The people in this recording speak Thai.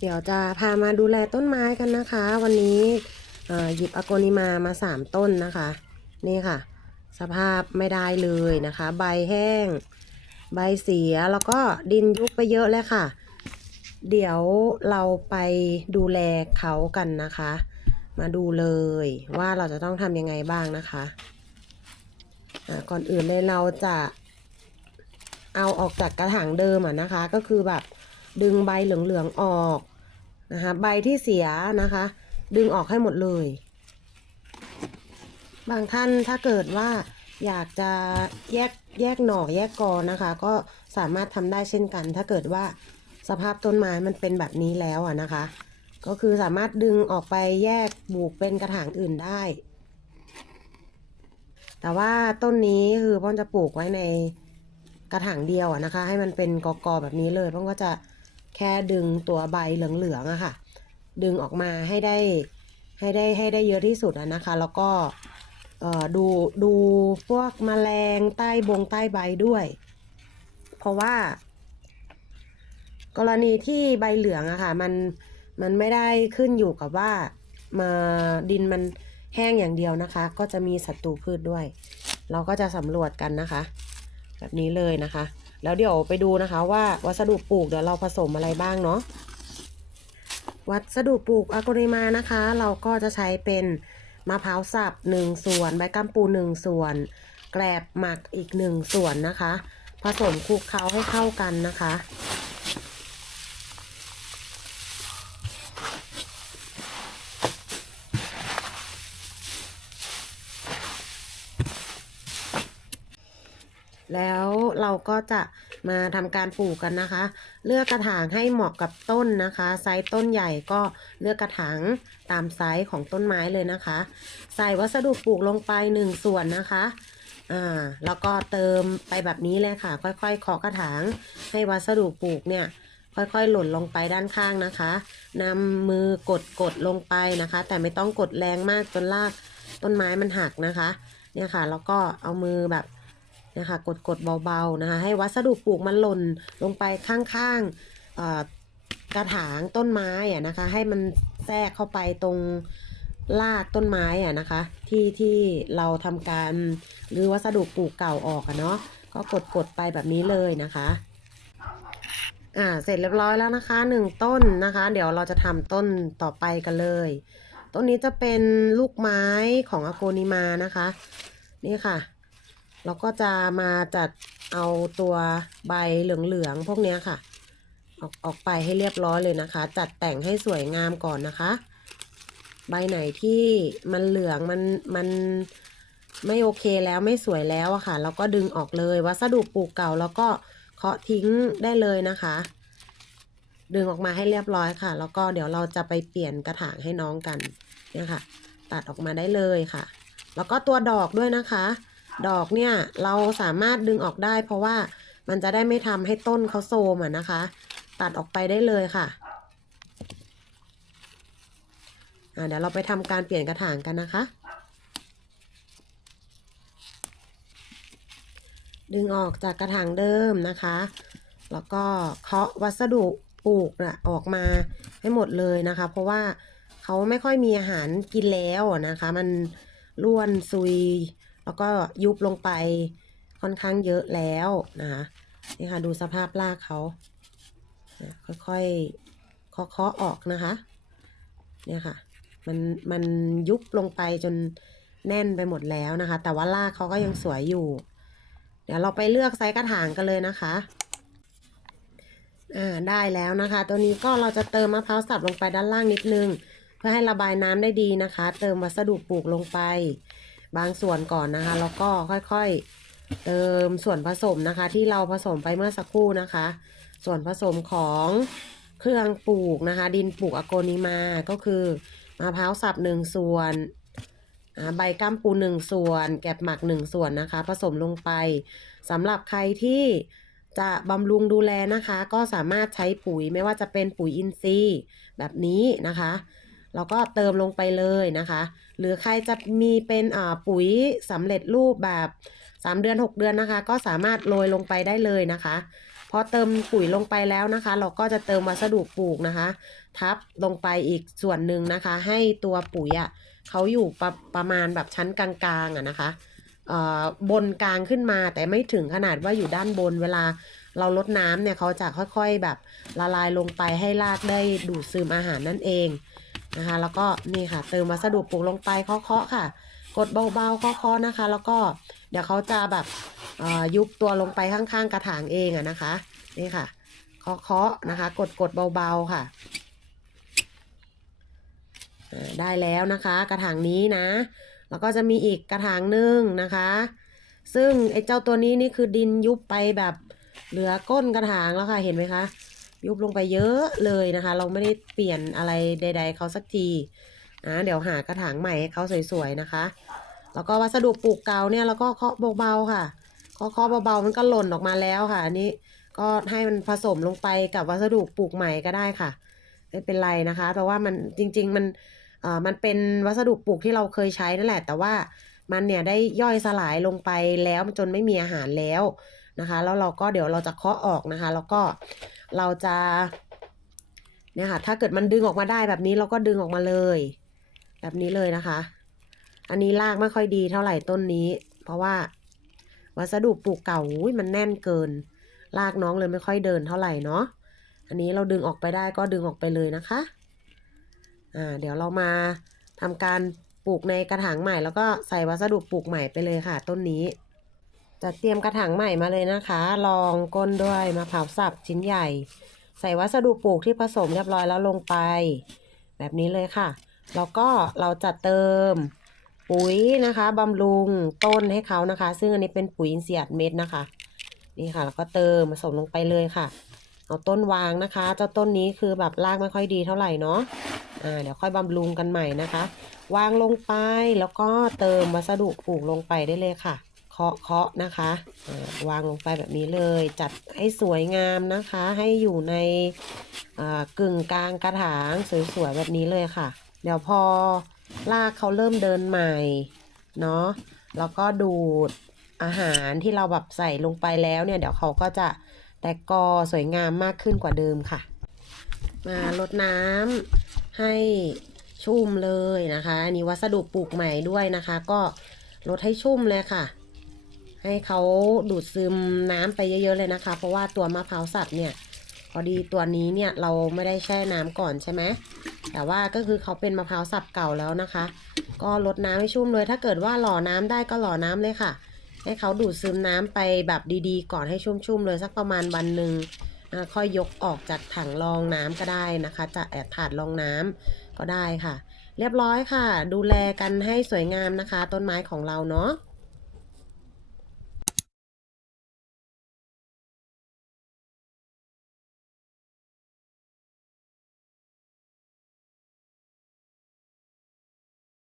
เดี๋ยวจะพามาดูแลต้นไม้กันนะคะ วันนี้หยิบอโกนิมามาสามต้นนะคะ นี่ค่ะ สภาพไม่ได้เลยนะคะ ใบแห้ง ใบเสียแล้วก็ดินยุบไปเยอะเลยค่ะ เดี๋ยวเราไปดูแลเขากันนะคะ มาดูเลยว่าเราจะต้องทำยังไงบ้างนะคะะก่อนอื่นเลยเราจะเอาออกจากกระถางเดิมอะนะคะ ก็คือแบบ ดึงใบเหลืองๆออกนะคะใบที่เสียนะคะ ดึงออกให้หมดเลย บางท่านถ้าเกิดว่าอยากจะแยกแยกหน่อแยกกอนะคะ ก็สามารถทำได้เช่นกัน ถ้าเกิดว่าสภาพต้นไม้มันเป็นแบบนี้แล้วอะนะคะ ก็คือสามารถดึงออกไปแยกปลูกเป็นกระถางอื่นได้ แต่ว่าต้นนี้คือพ่อจะปลูกไว้ในกระถางเดียวอะนะคะ ให้มันเป็นกอกๆแบบนี้เลยพ่อก็จะ แค่ดึงตัวใบเหลืองๆอะค่ะ ดึงออกมาให้ได้ให้ได้ให้ได้เยอะที่สุดอะนะคะ แล้วก็ดูดูพวกแมลงใต้บงใต้ใบด้วย เพราะว่า กรณีที่ใบเหลืองอะค่ะมันมันไม่ได้ขึ้นอยู่กับว่ามาดินมันแห้งอย่างเดียวนะคะ ก็จะมีศัตรูพืชด้วย เราก็จะสำรวจกันนะคะ แบบนี้เลยนะคะ แล้วเดี๋ยวไปดูนะคะว่าวัสดุปลูกเดี๋ยวเราผสมอะไรบ้างเนาะวัสดุปลูกอะโกนิมานะคะ เราก็จะใช้เป็นมะพร้าวสับหนึ่งส่วนใบกัมปูหนึ่งส่วน แกลบหมักอีกหนึ่งส่วนนะคะ ผสมคลุกเคล้าให้เข้ากันนะคะ แล้วเราก็จะมาทำการปลูกกันนะคะ เลือกกระถางให้เหมาะกับต้นนะคะ ไซส์ต้นใหญ่ก็เลือกกระถางตามไซส์ของต้นไม้เลยนะคะ ใส่วัสดุปลูกลงไปหนึ่งส่วนนะคะอ่าแล้วก็เติมไปแบบนี้เลยค่ะ ค่อยๆเคาะกระถางให้วัสดุปลูกเนี่ยค่อยๆ หล่นลงไปด้านข้างนะคะนำมือกดกดลงไปนะคะ แต่ไม่ต้องกดแรงมากจนลากต้นไม้มันหักนะคะ เนี่ยค่ะ แล้วก็เอามือแบบ นี่ยค่ะกดกดเบาๆนะคะให้วัสดุปลูกมันหล่นลงไปข้างๆกระถางต้นไม้อะนะคะ ให้มันแทรกเข้าไปตรงรากต้นไม้อะนะคะ ที่ที่เราทำการหรือวัสดุปลูกเก่าออกอะเนาะก็กดกดไปแบบนี้เลยนะคะอ่าเสร็จเรียบร้อยแล้วนะคะหนึ่งต้นนะคะ เดี๋ยวเราจะทำต้นต่อไปกันเลย ต้นนี้จะเป็นลูกไม้ของอโกนิมานะคะ นี่ค่ะ เราก็จะมาจัดเอาตัวใบเหลืองๆพวกนี้ค่ะ ออกออกไปให้เรียบร้อยเลยนะคะ จัดแต่งให้สวยงามก่อนนะคะ ใบไหนที่มันเหลืองมันมันไม่โอเคแล้วไม่สวยแล้วอะค่ะ เราก็ดึงออกเลยวัสดุปลูกเก่าแล้วก็เคาะทิ้งได้เลยนะคะ ดึงออกมาให้เรียบร้อยค่ะ แล้วก็เดี๋ยวเราจะไปเปลี่ยนกระถางให้น้องกันเนี่ยค่ะ ตัดออกมาได้เลยค่ะ แล้วก็ตัวดอกด้วยนะคะ ดอกเนี่ยเราสามารถดึงออกได้ เพราะว่ามันจะได้ไม่ทำให้ต้นเขาโทรมอะนะคะ ตัดออกไปได้เลยค่ะเดี๋ยวเราไปทำการเปลี่ยนกระถางกันนะคะ ดึงออกจากกระถางเดิมนะคะ แล้วก็เคาะวัสดุปลูกนะออกมาให้หมดเลยนะคะ เพราะว่าเขาไม่ค่อยมีอาหารกินแล้วนะคะ มันร่วนซุย แล้วก็ยุบลงไปค่อนข้างเยอะแล้วนะคะนี่ค่ะดูสภาพรากเขาค่อยๆเคาะๆออกนะคะ เนี่ยค่ะ มันมันยุบลงไปจนแน่นไปหมดแล้วนะคะ แต่ว่ารากเขาก็ยังสวยอยู่ เดี๋ยวเราไปเลือกไซส์กระถางกันเลยนะคะอ่าได้แล้วนะคะ ตัวนี้ก็เราจะเติมมะพร้าวสับลงไปด้านล่างนิดนึง เพื่อให้ระบายน้ำได้ดีนะคะ เติมวัสดุปลูกลงไป บางส่วนก่อนนะคะ แล้วก็ค่อยๆเติมส่วนผสมนะคะ ที่เราผสมไปเมื่อสักครู่นะคะ ส่วนผสมของเครื่องปลูกนะคะ ดินปลูกอโกนิมาก็คือมะพร้าวสับหนึ่งส่วนใบกัมปูหนึ่งส่วน แกบหมักหนึ่งส่วนนะคะ ผสมลงไปสำหรับใครที่จะบำรุงดูแลนะคะ ก็สามารถใช้ปุ๋ยไม่ว่าจะเป็นปุ๋ยอินทรีย์แบบนี้นะคะ เราก็เติมลงไปเลยนะคะ หรือใครจะมีเป็นปุ๋ยสำเร็จรูปแบบ 3 เดือน 6 เดือนนะคะ ก็สามารถโรยลงไปได้เลยนะคะพอเติมปุ๋ยลงไปแล้วนะคะ เราก็จะเติมวัสดุปลูกนะคะ ทับลงไปอีกส่วนหนึ่งนะคะ ให้ตัวปุ๋ยอะ่ะเขาอยู่ประประมาณแบบชั้นกลางๆอะนะคะบนกลางขึ้นมาแต่ไม่ถึงขนาดว่าอยู่ด้านบนเวลาเราลดน้ำเนี่ยเขาจะค่อยๆแบบละลายลงไปให้รากได้ดูดซึมอาหารนั่นเอง นะคะ แล้วก็นี่ค่ะเติมวัสดุปลูกลงไปเคาะๆค่ะ กดเบาๆเคาะๆนะคะ แล้วก็เดี๋ยวเขาจะแบบยุบตัวลงไปข้างๆ กระถางเองอะนะคะ นี่ค่ะเคาะๆนะคะ กดกดเบาๆค่ะได้แล้วนะคะ กระถางนี้นะ แล้วก็จะมีอีกกระถางหนึ่งนะคะ ซึ่งไอ้เจ้าตัวนี้นี่คือดินยุบไปแบบเหลือก้นกระถางแล้วค่ะเห็นไหมคะ ยุบลงไปเยอะเลยนะคะ เราไม่ได้เปลี่ยนอะไรใด ๆเขาสักทีนะเดี๋ยวหากระถางใหม่ให้เขาสวยๆนะคะ แล้วก็วัสดุปลูกเก่าเนี่ยเราก็เคาะเบาๆค่ะเคาะเคาะเบาๆมันก็หล่นออกมาแล้วค่ะอันนี้ก็ให้มันผสมลงไปกับวัสดุปลูกใหม่ก็ได้ค่ะไม่เป็นไรนะคะ เพราะว่ามันจริง ๆมันเอ่อมันเป็นวัสดุปลูกที่เราเคยใช้นั่นแหละ แต่ว่ามันเนี่ยได้ย่อยสลายลงไปแล้วจนไม่มีอาหารแล้วนะคะ แล้วเราก็เดี๋ยวเราจะเคาะออกนะคะ แล้วก็ เราจะเนี่ยค่ะถ้าเกิดมันดึงออกมาได้แบบนี้เราก็ดึงออกมาเลย แบบนี้เลยนะคะ อันนี้รากไม่ค่อยดีเท่าไหร่ต้นนี้ เพราะว่าวัสดุปลูกเก่ามันแน่นเกินรากน้องเลยไม่ค่อยเดินเท่าไหร่เนาะอันนี้เราดึงออกไปได้ก็ดึงออกไปเลยนะคะอ่าเดี๋ยวเรามาทำการปลูกในกระถางใหม่ แล้วก็ใส่วัสดุปลูกใหม่ไปเลยค่ะ ต้นนี้ จะเตรียมกระถางใหม่มาเลยนะคะ ลองก้นด้วยมะพร้าวสับชิ้นใหญ่ ใส่วัสดุปลูกที่ผสมเรียบร้อยแล้วลงไป แบบนี้เลยค่ะ แล้วก็เราจะเติมปุ๋ยนะคะบำรุงต้นให้เขานะคะ ซึ่งอันนี้เป็นปุ๋ยอินทรีย์อัดเม็ดนะคะ นี่ค่ะ แล้วก็เติมผสมลงไปเลยค่ะ เอาต้นวางนะคะ เจ้าต้นนี้คือแบบรากไม่ค่อยดีเท่าไหร่เนาะอ่าเดี๋ยวค่อยบำรุงกันใหม่นะคะ วางลงไปแล้วก็เติมวัสดุปลูกลงไปได้เลยค่ะ เคาะเคาะนะคะวางลงไปแบบนี้เลย จัดให้สวยงามนะคะ ให้อยู่ในกึ่งกลางกระถางสวยๆแบบนี้เลยค่ะ เดี๋ยวพอรากเขาเริ่มเดินใหม่เนาะแล้วก็ดูดอาหารที่เราแบบใส่ลงไปแล้วเนี่ย เดี๋ยวเขาก็จะแตกกอสวยงามมากขึ้นกว่าเดิมค่ะ มาลดน้ำให้ชุ่มเลยนะคะอันนี้วัสดุปลูกใหม่ด้วยนะคะ ก็ลดให้ชุ่มเลยค่ะ ให้เขาดูดซึมน้ำไปเยอะๆเลยนะคะ เพราะว่าตัวมะพร้าวสับเนี่ย พอดีตัวนี้เนี่ยเราไม่ได้แช่น้ำก่อนใช่ไหมแต่ว่าก็คือเขาเป็นมะพร้าวสับเก่าแล้วนะคะ ก็ลดน้ำให้ชุ่มเลย ถ้าเกิดว่าหล่อน้ำได้ก็หล่อน้ำเลยค่ะ ให้เขาดูดซึมน้ำไปแบบดีๆ ก่อนให้ชุ่มๆเลยสักประมาณวันหนึ่งค่อยยกออกจากถังรองน้ำก็ได้นะคะ จะแอบถาดรองน้ำก็ได้ค่ะ เรียบร้อยค่ะ ดูแลกันให้สวยงามนะคะ ต้นไม้ของเราเนาะ